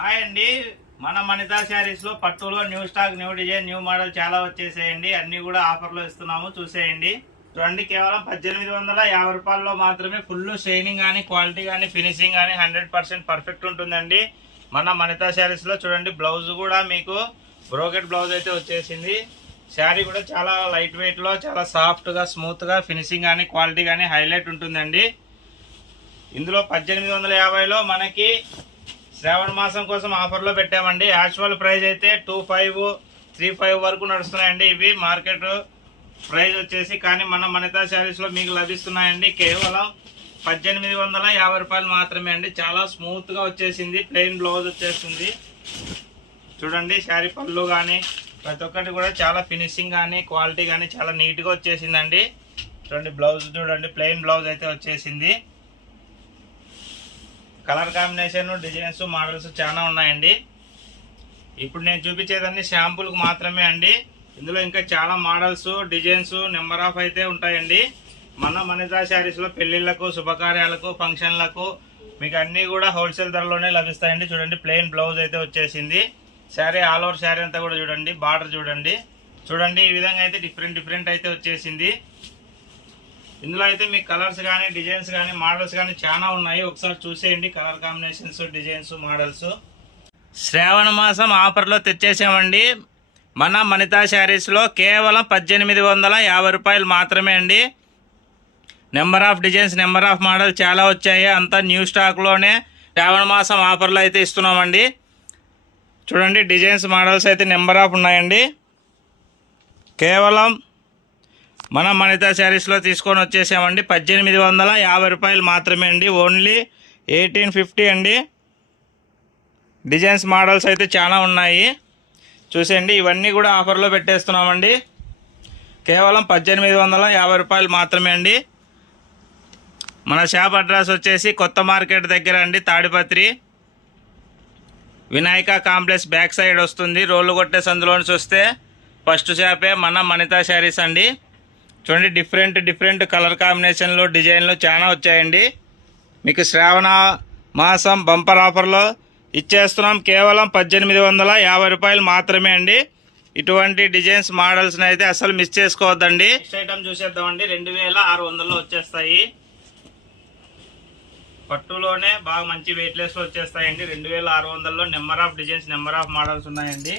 Hi అండి, మన వనితా శారీస్ లో పట్టులో new stock, new design, new model చాలా వచ్చేసేయండి. అన్ని కూడా ఆఫర్లో ఇస్తున్నాము, చూసేయండి. చూడండి, కేవలం 1850 రూపాయల్లో మాత్రమే ఫుల్ షైనింగ్ కానీ, క్వాలిటీ కానీ, ఫినిషింగ్ కానీ 100% పర్ఫెక్ట్ ఉంటుందండి మన వనితా శారీస్ లో. చూడండి, బ్లౌజ్ కూడా మీకు బ్రోకెట్ బ్లౌజ్ అయితే వచ్చేసింది. శారీ కూడా చాలా లైట్ వెయిట్ లో, చాలా సాఫ్ట్ గా, స్మూత్ గా, ఫినిషింగ్ కానీ, క్వాలిటీ కానీ హైలైట్ ఉంటుందండి. ఇందులో 1850లో మనకి శ్రావణ మాసం కోసం ఆఫర్లో పెట్టామండి. యాక్చువల్ ప్రైస్ అయితే 2535 వరకు నడుస్తున్నాయండి. ఇవి మార్కెట్ ప్రైస్ వచ్చేసి, కానీ మన వనితా శారీస్ లో మీకు లభిస్తున్నాయండి కేవలం 1850 రూపాయలు మాత్రమే అండి. చాలా స్మూత్ గా వచ్చేసింది. ప్లెయిన్ బ్లౌజ్ వచ్చేస్తుంది. చూడండి, శారీ పళ్ళు కానీ ప్రతి ఒక్కటి కూడా చాలా ఫినిషింగ్ కానీ, క్వాలిటీ కానీ చాలా నీట్ గా వచ్చేసిందండి. చూడండి, బ్లౌజ్ చూడండి, ప్లెయిన్ బ్లౌజ్ అయితే వచ్చేసింది. కలర్ కాంబినేషన్, డిజైన్స్, మోడల్స్ చాలా ఉన్నాయండి. ఇప్పుడు నేను చూపించేదాన్ని శాంపుల్కి మాత్రమే అండి. ఇందులో ఇంకా చాలా మోడల్స్, డిజైన్స్, నెంబర్ ఆఫ్ అయితే ఉంటాయండి. మన వనితా శారీస్లో పెళ్లిళ్లకు, శుభకార్యాలకు, ఫంక్షన్లకు మీకు అన్నీ కూడా హోల్సేల్ ధరలోనే లభిస్తాయండి. చూడండి, ప్లెయిన్ బ్లౌజ్ అయితే వచ్చేసింది. శారీ ఆల్ ఓవర్ శారీ అంతా కూడా చూడండి, బార్డర్ చూడండి. చూడండి, ఈ విధంగా అయితే డిఫరెంట్ అయితే వచ్చేసింది. ఇందులో అయితే మీకు కలర్స్ కానీ, డిజైన్స్ కానీ, మోడల్స్ కానీ చాలా ఉన్నాయి. ఒకసారి చూసేయండి కలర్ కాంబినేషన్స్, డిజైన్స్, మోడల్స్. శ్రావణ మాసం ఆఫర్లో తెచ్చేసామండి మన వనితా శారీస్లో. కేవలం 1850 రూపాయలు మాత్రమే అండి. Number of designs, number of model చాలా వచ్చాయి. అంతా న్యూ స్టాక్లోనే శ్రావణ మాసం ఆఫర్లో అయితే ఇస్తున్నామండి. చూడండి, డిజైన్స్, మోడల్స్ అయితే నెంబర్ ఆఫ్ ఉన్నాయండి. కేవలం మన వనితా శారీస్లో తీసుకొని వచ్చేసామండి. 1850 రూపాయలు మాత్రమే అండి. ఓన్లీ 1850 అండి. డిజైన్స్, మోడల్స్ అయితే చాలా ఉన్నాయి. చూసేయండి, ఇవన్నీ కూడా ఆఫర్లో పెట్టేస్తున్నామండి. కేవలం 1850 రూపాయలు మాత్రమే అండి. మన షాప్ అడ్రస్ వచ్చేసి కొత్త మార్కెట్ దగ్గర అండి, Tadipatri Vinayaka complex back side వస్తుంది. రోడ్లు కొట్టే సందులోంచి వస్తే ఫస్ట్ షాపే మన వనితా శారీస్ అండి. చూడండి, డిఫరెంట్ కలర్ కాంబినేషన్లు, డిజైన్లు చాలా వచ్చాయండి. మీకు శ్రావణ మాసం బంపర్ ఆఫర్లో ఇచ్చేస్తున్నాం. కేవలం 1850 రూపాయలు మాత్రమే అండి. ఇటువంటి డిజైన్స్, మోడల్స్ని అయితే అసలు మిస్ చేసుకోవద్దండి. నెక్స్ట్ ఐటమ్ చూసేద్దామండి. 2600లో వచ్చేస్తాయి. పట్టులోనే బాగా మంచి వెయిట్లెస్లో వచ్చేస్తాయండి. 2600లో number of designs, number of models ఉన్నాయండి.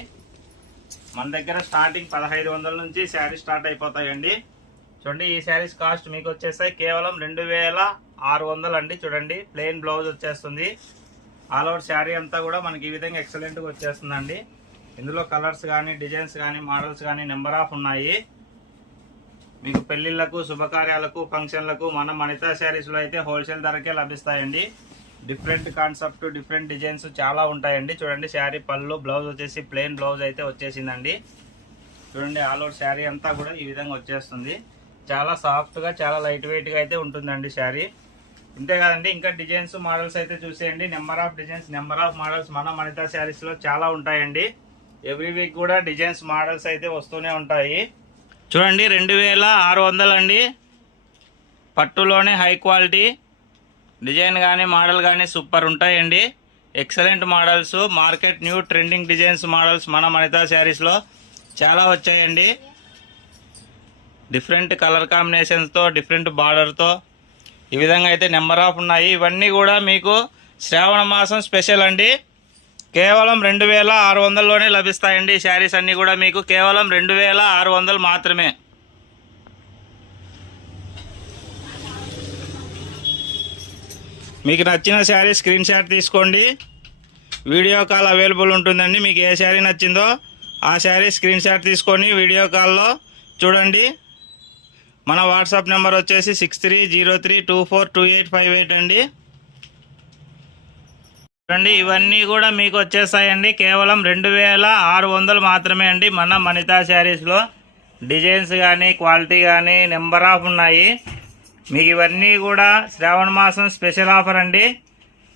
మన దగ్గర స్టార్టింగ్ 1500 నుంచి శారీ స్టార్ట్ అయిపోతాయండి. చూడండి, ఈ శారీస్ కాస్ట్ మీకు వచ్చేస్తాయి కేవలం 2600 అండి. చూడండి, ప్లెయిన్ బ్లౌజ్ వచ్చేస్తుంది. ఆల్ ఓవర్ శారీ అంతా కూడా మనకి ఈ విధంగా ఎక్సలెంట్గా వచ్చేస్తుందండి. ఇందులో కలర్స్ కానీ, డిజైన్స్ కానీ, మోడల్స్ కానీ నెంబర్ ఆఫ్ ఉన్నాయి. మీకు పెళ్లిళ్లకు, శుభకార్యాలకు, ఫంక్షన్లకు మన వనితా శారీస్లో అయితే హోల్సేల్ ధరకే లభిస్తాయండి. డిఫరెంట్ కాన్సెప్ట్, డిఫరెంట్ డిజైన్స్ చాలా ఉంటాయండి. చూడండి, శారీ పళ్ళు, బ్లౌజ్ వచ్చేసి ప్లెయిన్ బ్లౌజ్ అయితే వచ్చేసిందండి. చూడండి, ఆల్ ఓవర్ శారీ అంతా కూడా ఈ విధంగా వచ్చేస్తుంది. చాలా సాఫ్ట్గా, చాలా లైట్ వెయిట్గా అయితే ఉంటుందండి శారీ. ఇంతే కాదండి, ఇంకా డిజైన్స్, మోడల్స్ అయితే చూసేయండి. Number of designs, number of models మన వనితా శారీస్లో చాలా ఉంటాయండి. ఎవ్రీ వీక్ కూడా డిజైన్స్, మోడల్స్ అయితే వస్తూనే ఉంటాయి. చూడండి, 2600 అండి. పట్టులోనే హై క్వాలిటీ డిజైన్ కానీ, మోడల్ కానీ సూపర్ ఉంటాయండి. Excellent models, market new trending designs, models మన వనితా శారీస్లో చాలా వచ్చాయండి. డిఫరెంట్ కలర్ కాంబినేషన్స్తో, డిఫరెంట్ బార్డర్తో ఈ విధంగా అయితే నెంబర్ ఆఫ్ ఉన్నాయి. ఇవన్నీ కూడా మీకు శ్రావణ మాసం స్పెషల్ అండి. కేవలం 2600లోనే లభిస్తాయండి. ఈ శారీస్ అన్నీ కూడా మీకు కేవలం 2600 మాత్రమే. మీకు నచ్చిన శారీ స్క్రీన్ షాట్ తీసుకోండి. వీడియో కాల్ అవైలబుల్ ఉంటుందండి. మీకు ఏ శారీ నచ్చిందో ఆ శారీ స్క్రీన్ షాట్ తీసుకొని వీడియో కాల్లో చూడండి. మన వాట్సాప్ నెంబర్ వచ్చేసి 6303242858 అండి. చూడండి, ఇవన్నీ కూడా మీకు వచ్చేస్తాయండి. కేవలం 2600 మాత్రమే అండి. మన వనితా శారీస్లో డిజైన్స్ కానీ, క్వాలిటీ కానీ నెంబర్ ఆఫ్ ఉన్నాయి. మీకు ఇవన్నీ కూడా శ్రావణ మాసం స్పెషల్ ఆఫర్ అండి.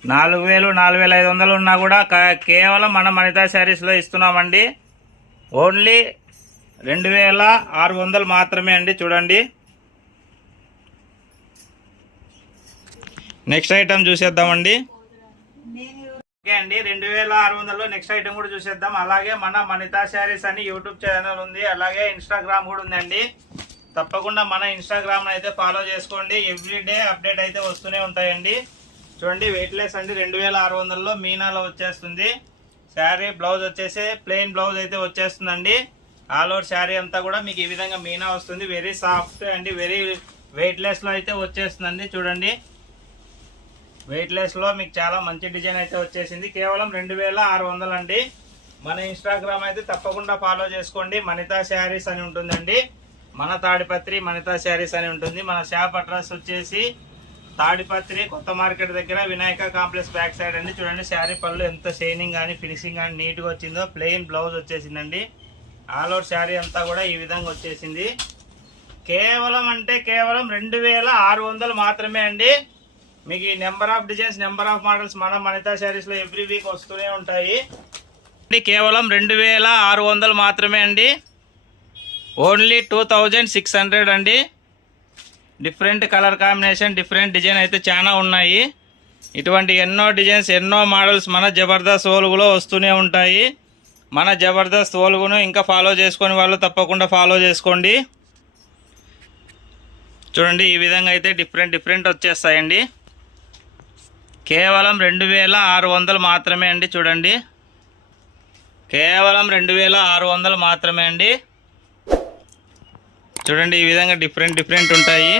4000, 4500 ఉన్నా కూడా కేవలం మన వనితా శారీస్లో ఇస్తున్నామండి. ఓన్లీ 2600 మాత్రమే అండి. చూడండి, నెక్స్ట్ ఐటమ్ చూసేద్దామండి. ఓకే అండి, 2600లో నెక్స్ట్ ఐటమ్ కూడా చూసేద్దాం. అలాగే మన మనితా శారీస్ అని యూట్యూబ్ ఛానల్ ఉంది, అలాగే ఇన్స్టాగ్రామ్ కూడా ఉందండి. తప్పకుండా మన ఇన్స్టాగ్రామ్ అయితే ఫాలో చేసుకోండి. ఎవ్రీడే అప్డేట్ అయితే వస్తూనే ఉంటాయండి. చూడండి వెయిట్లెస్ అండి, 2600లో మీనాలో వచ్చేస్తుంది. శారీ బ్లౌజ్ వచ్చేసి ప్లెయిన్ బ్లౌజ్ అయితే వచ్చేస్తుందండి. ఆల్ ఓవర్ శారీ అంతా కూడా మీకు ఈ విధంగా మీనా వస్తుంది. వెరీ సాఫ్ట్ అండి, వెరీ వెయిట్లెస్లో అయితే వచ్చేస్తుందండి. చూడండి వెయిట్లెస్లో మీకు చాలా మంచి డిజైన్ అయితే వచ్చేసింది. కేవలం 2600 అండి. మన ఇన్స్టాగ్రామ్ అయితే తప్పకుండా ఫాలో చేసుకోండి. మనితా శారీస్ అని ఉంటుందండి. మన తాడిపత్రి మనితా శారీస్ అని ఉంటుంది. మన షాప్ అడ్రస్ వచ్చేసి తాడిపత్రి కొత్త మార్కెట్ దగ్గర వినాయక కాంప్లెక్స్ బ్యాక్ సైడ్ అండి. చూడండి శారీ పళ్ళు ఎంత షైనింగ్ కానీ ఫినిషింగ్ కానీ నీట్గా వచ్చిందో. ప్లెయిన్ బ్లౌజ్ వచ్చేసిందండి. ఆల్ ఓవర్ శారీ అంతా కూడా ఈ విధంగా వచ్చేసింది. కేవలం 2600 మాత్రమే అండి. మీకు ఈ number of designs, number of models మన మనితా శారీస్లో ఎవ్రీ వీక్ వస్తూనే ఉంటాయి. కేవలం 2600 మాత్రమే అండి. ఓన్లీ 2600 అండి. Different colour combination, different design అయితే చాలా ఉన్నాయి. ఇటువంటి ఎన్నో డిజైన్స్, ఎన్నో మోడల్స్ మన జబర్దస్త్ ఓలుగులో వస్తూనే ఉంటాయి. మన జబర్దస్త్ ఓలుగును ఇంకా ఫాలో చేసుకొని వాళ్ళు తప్పకుండా ఫాలో చేసుకోండి. చూడండి ఈ విధంగా అయితే డిఫరెంట్ వచ్చేస్తాయండి. కేవలం 2600 మాత్రమే అండి. చూడండి కేవలం 2600 మాత్రమే అండి. చూడండి ఈ విధంగా డిఫరెంట్ ఉంటాయి.